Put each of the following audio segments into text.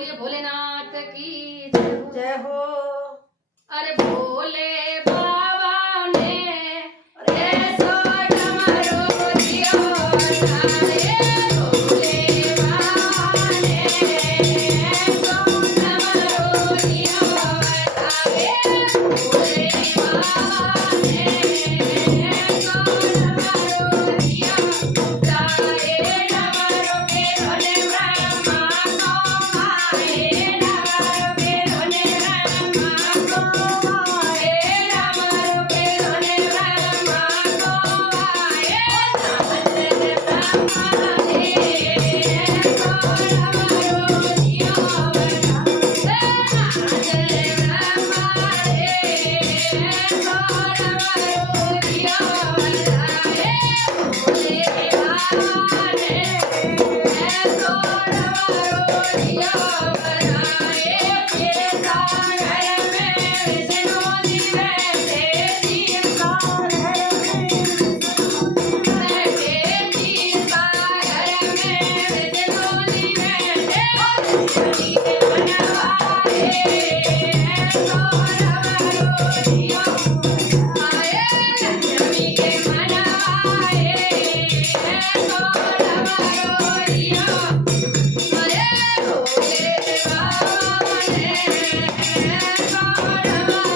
बोलिए भोलेनाथ की जय हो। अरे भोले बाबा ने ऐसो डमरू दियो बताए, भोले बाबा ने ऐसो डमरू दियो बताए, भोले बाबा ने ऐसो डमरू दियो बताए, डमरू के रोने ब्रह्मा को आए, डमरू के रोने ब्रह्मा को आए, डमरू के रोने ब्रह्मा को आए, नाचते ब्रह्मा ने ऐसो डमरू दियो बताए, नाचते ब्रह्मा ने ऐसो डमरू दियो बताए, भोले बाबा ने ऐसो डमरू दियो बताए, तेरे सागर में विष्णु जी बैठे, जी सागर में बैठे, जी सागर में विष्णु जी बैठे, लक्ष्मी के बनवाए ऐसो डमरू दियो बताए, लक्ष्मी के बनवाए ऐसो डमरू दियो, अरे भोले बाबा ने ऐसो डमरू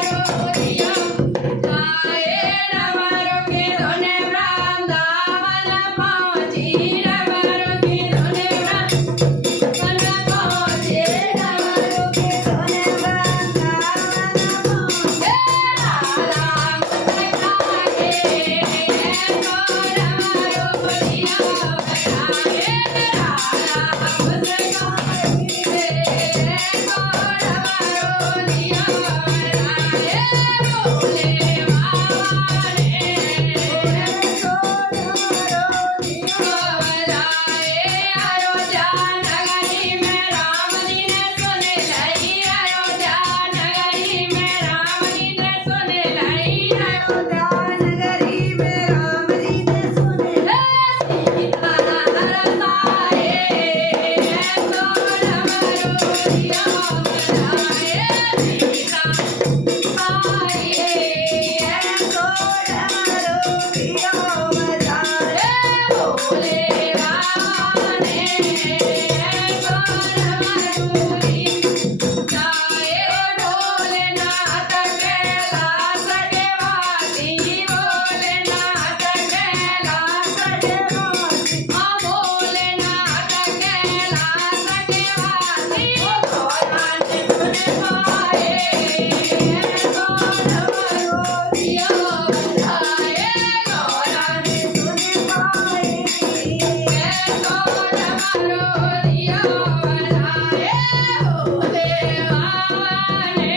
दियो बताए, डमरू के रोने वृंदावन पहुंची, डमरू के रोने वृंदावन पहुंचे, डमरू के रोने वृंदावन पहुंचे, राधा मुस्काए ऐसो डमरू दियो बताए, राधा मुस्काए ऐसो डमरू दियो बताए, भोले बाबा ने ऐसो डमरू दियो बताए, अयोध्या नगरी में राम जी ने सुन लई, अयोध्या नगरी में राम जी ने सुन लई, अयोध्या नगरी में राम जी ने सुन लई, सीता हरसाए ऐसो डमरू दियो बताए, सीता आए ऐसो डमरू दियो बताए, भोले बाबा ने ऐसो डमरू दियो बताए, भोलेनाथ कैलाश के वासी, भोलेनाथ कैलाश के वासी, भोलेनाथ कैलाश के वासी, भोला ने सुन पाए ऐसो डमरू दियो बताए, भोला ने सुन पाए ऐसो डमरू दियो बताए, भोले बाबा ने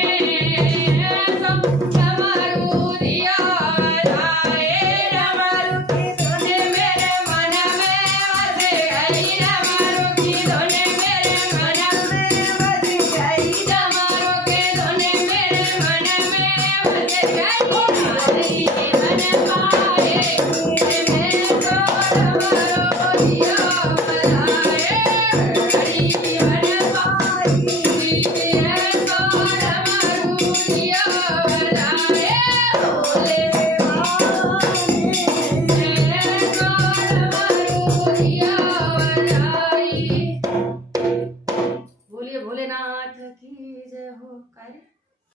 ऐसो डमरू दियो बताए, डमरू की धुन मेरे मन में बस गई, डमरू की धुन मेरे मन में बस गई, डमरू की धुन मेरे मन में बस गई, हरि मन पाए ऐसो डमरू दियो बताए, हरि मन पाए ऐसो डमरू दियो बताए, भोले बाबा ने ऐसो डमरू दियो बताए। बोलिए भोलेनाथ की जय हो।